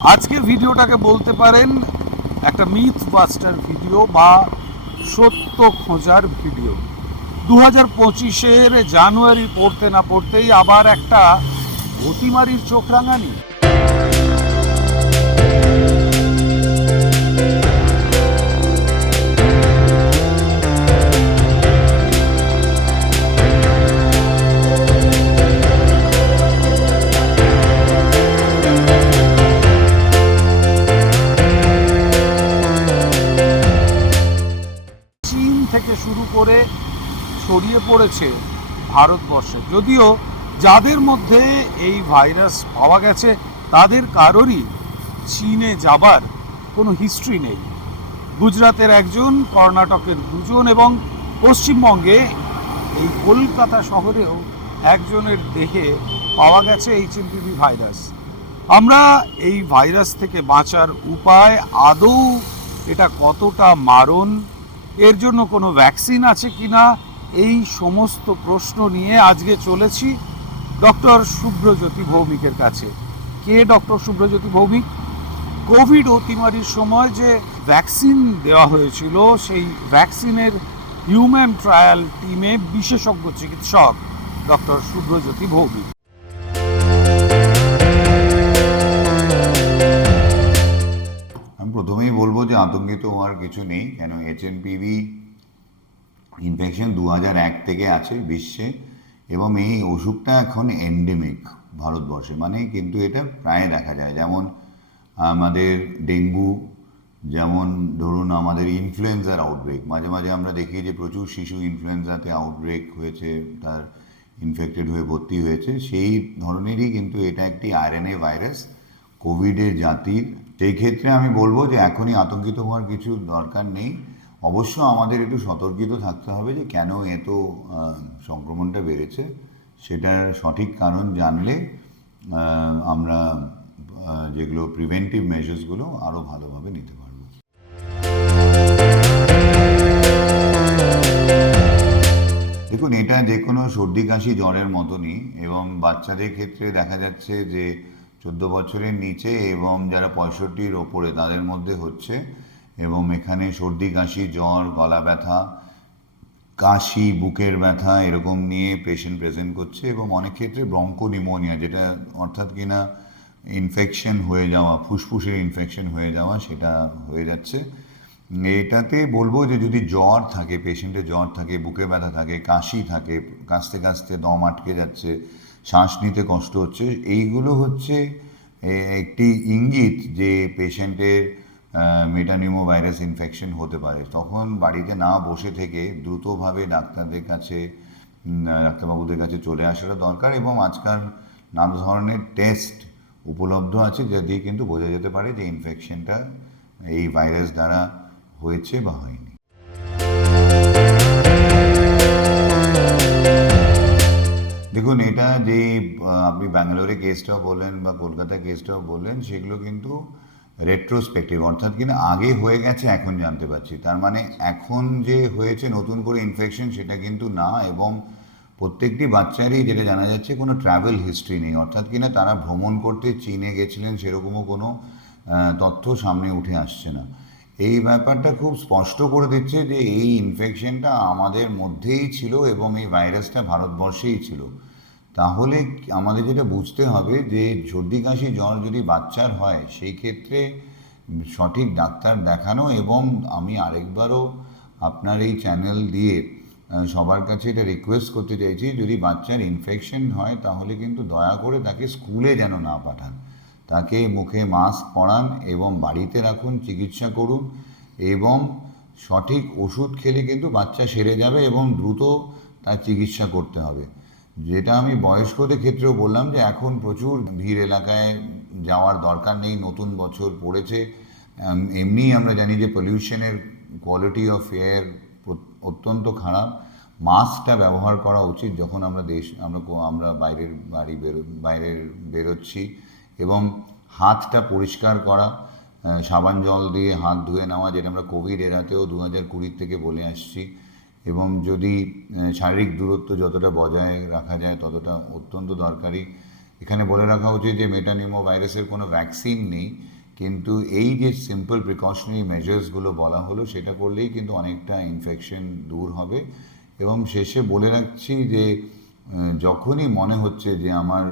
আজকের ভিডিওটাকে বলতে পারেন একটা মিথ বাস্টার ভিডিও বা সত্য খোঁজার ভিডিও দু হাজার পঁচিশের জানুয়ারি পড়তে না পড়তেই আবার একটা অতিমারির চোখ রাঙানি। ছড়িয়ে পড়েছে ভারতবর্ষে। যদিও যাদের মধ্যে এই ভাইরাস পাওয়া গেছে, তাদের কারোরই চীনে যাবার কোনো হিস্ট্রি নেই। গুজরাতের একজন, কর্ণাটকের দুজন এবং পশ্চিমবঙ্গে এই কলকাতা শহরেও একজনের দেহে পাওয়া গেছে এইচএমপিভি ভাইরাস। আমরা এই ভাইরাস থেকে বাঁচার উপায় আদৌ এটা কতটা মারণ, এর জন্য কোনো ভ্যাকসিন আছে কিনা এই সমস্ত প্রশ্ন নিয়ে আজকে চলেছি ডক্টর শুভ্রজ্যোতি ভৌমিকের কাছে। কে ডক্টর শুভ্রজ্যোতি ভৌমিক? কোভিড অতিমারির সময় যে ভ্যাকসিন দেওয়া হয়েছিল, সেই ভ্যাকসিনের হিউম্যান ট্রায়াল টিমে বিশেষজ্ঞ চিকিৎসক ডক্টর শুভ্রজ্যোতি ভৌমিক। আমি প্রথমেই বলব যে আতঙ্কিত হওয়ার কিছু নেই, কেন এইচএনপিভি ইনফেকশন দু এক থেকে আছে বিশ্বে এবং এই অসুখটা এখন এন্ডেমিক ভারতবর্ষে। মানে কিন্তু এটা প্রায় দেখা যায়। যেমন আমাদের ডেঙ্গু, যেমন ধরুন আমাদের ইনফ্লুয়েঞ্জার আউটব্রেক মাঝে মাঝে আমরা দেখি যে প্রচুর শিশু ইনফ্লুয়েঞ্জাতে আউটব্রেক হয়েছে, তার ইনফেক্টেড হয়ে ভর্তি হয়েছে। সেই ধরনেরই কিন্তু এটা একটি আরএনএ ভাইরাস কোভিডের জাতির। সেই ক্ষেত্রে আমি বলব যে এখনই আতঙ্কিত হওয়ার কিছু দরকার নেই। অবশ্য আমাদের একটু সতর্কিত থাকতে হবে যে কেন এত সংক্রমণটা বেড়েছে। সেটার সঠিক কারণ জানলে আমরা যেগুলো প্রিভেন্টিভ মেজার্সগুলো আরও ভালোভাবে নিতে পারব। দেখুন, এটা যে কোনো সর্দি কাশি জ্বরের মতনই এবং বাচ্চাদের ক্ষেত্রে দেখা যাচ্ছে যে চোদ্দ বছরের নিচে এবং যারা পঁয়ষট্টির ওপরে তাদের মধ্যে হচ্ছে এবং এখানে সর্দি, কাশি, জ্বর, গলা ব্যথা, কাশি, বুকের ব্যথা এরকম নিয়ে পেশেন্ট প্রেজেন্ট করছে এবং অনেক ক্ষেত্রে ব্রঙ্কো নিউমোনিয়া যেটা অর্থাৎ কিনা ইনফেকশন হয়ে যাওয়া, ফুসফুসের ইনফেকশন হয়ে যাওয়া, সেটা হয়ে যাচ্ছে। এটাতে বলব যে যদি জ্বর থাকে পেশেন্টের জ্বর থাকে, বুকে ব্যথা থাকে, কাশি থাকে, কাশতে কাশতে দম আটকে যাচ্ছে, শ্বাস নিতে কষ্ট হচ্ছে, এইগুলো হচ্ছে একটি ইঙ্গিত যে পেশেন্টের মেটানিউমো ভাইরাস ইনফেকশন হতে পারে। তখন বাড়িতে না বসে থেকে দ্রুতভাবে ডাক্তারদের কাছে ডাক্তারবাবুদের কাছে চলে আসাটা দরকার এবং আজকাল নানা ধরনের টেস্ট উপলব্ধ আছে যা দিয়ে কিন্তু বোঝা যেতে পারে যে ইনফেকশনটা এই ভাইরাস দ্বারা হয়েছে বা হয়নি। দেখুন, এটা যে আপনি ব্যাঙ্গালোরে কেসটাও বললেন বা কলকাতা কেসটাও বললেন সেগুলো কিন্তু রেট্রোস্পেক্টিভ অর্থাৎ কিনা আগে হয়ে গেছে, এখন জানতে পারছি। তার মানে এখন যে হয়েছে নতুন করে ইনফেকশন সেটা কিন্তু না, এবং প্রত্যেকটি বাচ্চারই যেটা জানা যাচ্ছে কোনো ট্রাভেল হিস্ট্রি নেই। অর্থাৎ কিনা তারা ভ্রমণ করতে চীনে গেছিলেন সেরকমও কোনো তথ্য সামনে উঠে আসছে না। এই ব্যাপারটা খুব স্পষ্ট করে দিচ্ছে যে এই ইনফেকশনটা আমাদের মধ্যেই ছিল এবং এই ভাইরাসটা ভারতবর্ষেই ছিল। তাহলে আমাদের যেটা বুঝতে হবে যে সর্দি কাশি জ্বর যদি বাচ্চার হয়, সেই ক্ষেত্রে সঠিক ডাক্তার দেখানো এবং আমি আরেকবারও আপনার এই চ্যানেল দিয়ে সবার কাছে এটা রিকোয়েস্ট করতে চাইছি, যদি বাচ্চার ইনফেকশন হয় তাহলে কিন্তু দয়া করে তাকে স্কুলে যেন না পাঠান। তাকে মুখে মাস্ক পরান এবং বাড়িতে রাখুন, চিকিৎসা করুন এবং সঠিক ওষুধ খেলে কিন্তু বাচ্চা সেরে যাবে এবং দ্রুত তার চিকিৎসা করতে হবে। যেটা আমি বয়স্কদের ক্ষেত্রেও বললাম যে এখন প্রচুর ভিড় এলাকায় যাওয়ার দরকার নেই নতুন বছর পড়েছে। এম, এমনিই আমরা জানি যে পলিউশনের কোয়ালিটি অফ এয়ার অত্যন্ত খারাপ। মাস্কটা ব্যবহার করা উচিত যখন আমরা দেশ আমরা আমরা বাইরের বাড়ি বেরো বাইরের বেরোচ্ছি এবং হাতটা পরিষ্কার করা সাবান জল দিয়ে হাত ধুয়ে নেওয়া যেটা আমরা কোভিড এরাতেও দু হাজার কুড়ির থেকে বলে আসছি। এবং যদি শারীরিক দূরত্ব যতটা বজায় রাখা যায় ততটা অত্যন্ত দরকারি। এখানে বলে রাখা উচিত যে মেটানিমো ভাইরাসের কোনো ভ্যাকসিন নেই, কিন্তু এই যে সিম্পল প্রিকশনারি মেজার্সগুলো বলা হলো সেটা করলেই কিন্তু অনেকটা ইনফেকশন দূর হবে। এবং শেষে বলে রাখছি যে যখনই মনে হচ্ছে যে আমার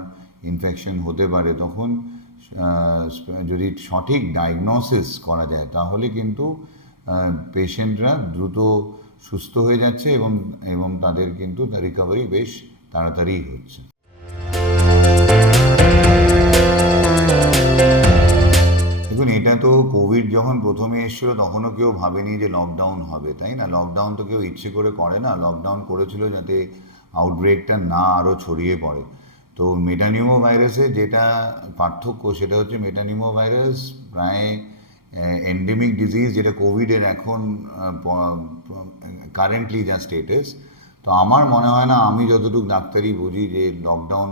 ইনফেকশন হতে পারে, তখন যদি সঠিক ডায়াগনোসিস করা যায়, তাহলে কিন্তু পেশেন্টরা দ্রুত সুস্থ হয়ে যাচ্ছে এবং এবং তাদের কিন্তু রিকভারি বেশ তাড়াতাড়ি হচ্ছে। দেখুন, এটা তো কোভিড যখন প্রথমে এসেছিল, তখনও কেউ ভাবেনি যে লকডাউন হবে, তাই না? লকডাউন তো কেউ ইচ্ছে করে করে না লকডাউন করেছিল যাতে আউটব্রেকটা না আরও ছড়িয়ে পড়ে। তো মেটানিউমো ভাইরাসে যেটা পার্থক্য, সেটা হচ্ছে মেটানিউমো ভাইরাস প্রায় এন্ডেমিক ডিজিজ যেটা কোভিডের এখন কারেন্টলি যা স্টেটাস তো আমার মনে হয় না আমি যতটুকু ডাক্তারি বুঝি যে লকডাউন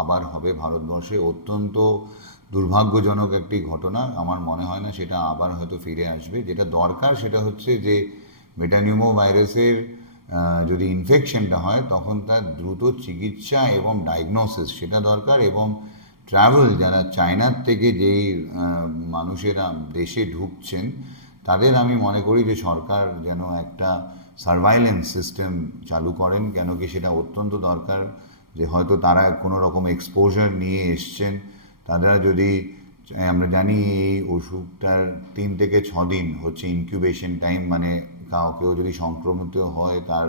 আবার হবে ভারতবর্ষে, অত্যন্ত দুর্ভাগ্যজনক একটি ঘটনা। আমার মনে হয় না সেটা আবার হয়তো ফিরে আসবে। যেটা দরকার সেটা হচ্ছে যে মেটানিউমো ভাইরাসের যদি ইনফেকশনটা হয়, তখন তার দ্রুত চিকিৎসা এবং ডায়াগনোসিস সেটা দরকার এবং ট্রাভেল যারা চায়নার থেকে যেই মানুষেরা দেশে ঢুকছেন, তাদের আমি মনে করি যে সরকার যেন একটা সার্ভাইলেন্স সিস্টেম চালু করেন কেন কি সেটা অত্যন্ত দরকার যে হয়তো তারা কোনো রকম এক্সপোজার নিয়ে এসছেন। তারা যদি, আমরা জানি এই ওষুধটার তিন থেকে ছ দিন হচ্ছে ইনকিউবেশন টাইম মানে কাউকেও যদি সংক্রমিত হয়, তার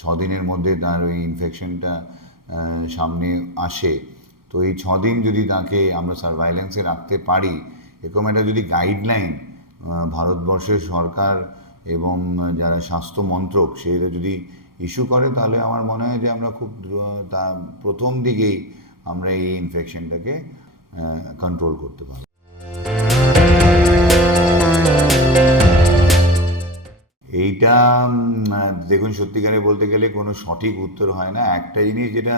ছ দিনের মধ্যে তার ওই ইনফেকশনটা সামনে আসে। তো এই ছ দিন যদি তাকে আমরা সার্ভাইলেন্সে রাখতে পারি, এরকম একটা যদি গাইডলাইন ভারতবর্ষের সরকার এবং যারা স্বাস্থ্য মন্ত্রক, সেটা যদি ইস্যু করে, তাহলে আমার মনে হয় যে আমরা খুব তা প্রথম দিকেই আমরা এই ইনফেকশনটাকে কন্ট্রোল করতে পারব। এইটা দেখুন সত্যিকারে বলতে গেলে কোনো সঠিক উত্তর হয় না। একটা জিনিস যেটা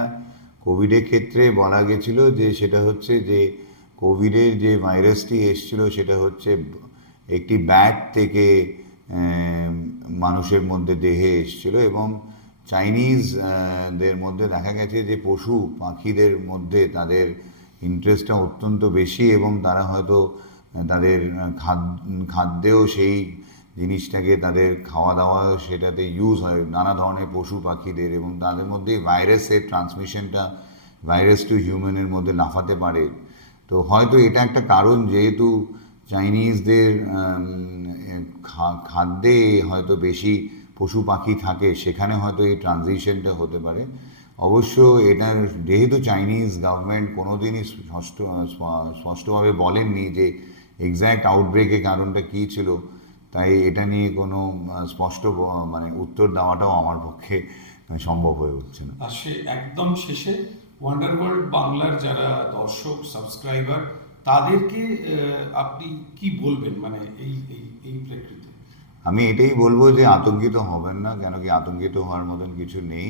কোভিডের ক্ষেত্রে বলা গেছিল যে সেটা হচ্ছে যে কোভিডের যে ভাইরাসটি এসছিল সেটা হচ্ছে একটি ব্যাট থেকে মানুষের মধ্যে দেহে এসছিল এবং চাইনিজ দের মধ্যে দেখা গেছে যে পশু পাখিদের মধ্যে তাদের ইন্টারেস্টটা অত্যন্ত বেশি এবং তারা হয়তো তাদের খাদ- খাদ্যেও সেই জিনিসটাকে তাদের খাওয়া দাওয়া সেটাতে ইউজ হয়। নানা ধরনের পশু পাখিদের এবং তাদের মধ্যে ভাইরাসের ট্রান্সমিশনটা ভাইরাস টু হিউম্যানের মধ্যে লাফাতে পারে। তো হয়তো এটা একটা কারণ যেহেতু চাইনিজদের খাদ্যে হয়তো বেশি পশু পাখি থাকে, সেখানে হয়তো এই ট্রানজিশনটা হতে পারে। অবশ্য এটার, যেহেতু চাইনিজ গভর্নমেন্ট কোনোদিনই স্পষ্ট স্পষ্টভাবে বলেননি যে এক্স্যাক্ট আউটব্রেকের কারণটা কী ছিল তাই এটা নিয়ে কোনো স্পষ্ট মানে উত্তর দেওয়াটাও আমার পক্ষে সম্ভব হয়ে উঠছে না। আর সে একদম শেষে ওয়ান্ডার ওয়ার্ল্ড বাংলার যারা দর্শক সাবস্ক্রাইবার তাদেরকে আপনি কি বলবেন মানে এই এই এই প্রেক্ষিতে? আমি এটাই বলব যে আতঙ্কিত হবেন না কেন কি আতঙ্কিত হওয়ার মতন কিছু নেই।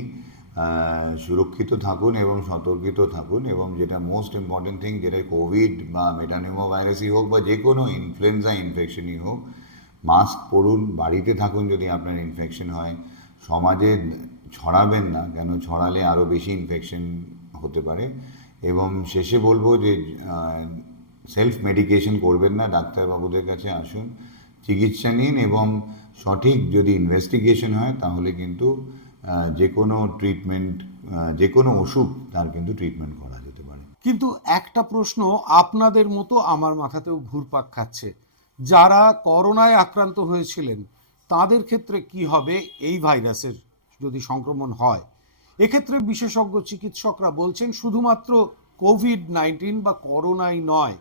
সুরক্ষিত থাকুন এবং সতর্কিত থাকুন এবং যেটা মোস্ট ইম্পর্টেন্ট থিং যেটা কোভিড বা মেটানিমো ভাইরাসই হোক বা যে কোনো ইনফ্লুয়েঞ্জা ইনফেকশনই হোক মাস্ক পরুন, বাড়িতে থাকুন যদি আপনার ইনফেকশন হয়। সমাজে ছড়াবেন না, কেন ছড়ালে আরও বেশি ইনফেকশন হতে পারে। এবং শেষে বলব যে সেলফ মেডিকেশন করবেন না, ডাক্তারবাবুদের কাছে আসুন, চিকিৎসা নিন এবং সঠিক যদি ইনভেস্টিগেশন হয়, তাহলে কিন্তু যে কোনো ট্রিটমেন্ট যে কোনো অসুখ তার কিন্তু ট্রিটমেন্ট করা যেতে পারে। কিন্তু একটা প্রশ্ন আপনাদের মতো আমার মাথাতেও ঘুরপাক খাচ্ছে। যারা করোনায় আক্রান্ত হয়েছিলেন, তাদের ক্ষেত্রে কি হবে? এই ভাইরাসের যদি সংক্রমণ হয়, এক্ষেত্রে বিশেষজ্ঞ চিকিৎসকরা বলছেন শুধুমাত্র কোভিড নাইন্টিন বা করোনাই নয়,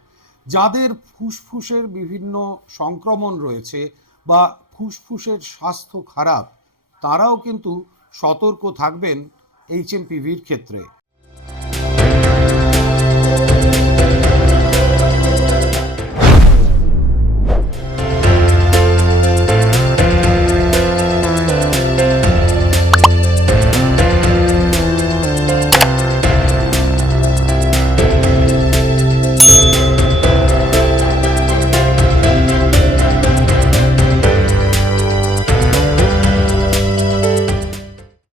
যাদের ফুসফুসের বিভিন্ন সংক্রমণ রয়েছে বা ফুসফুসের স্বাস্থ্য খারাপ, তারাও কিন্তু সতর্ক থাকবেন এইচএমপিভির ক্ষেত্রে।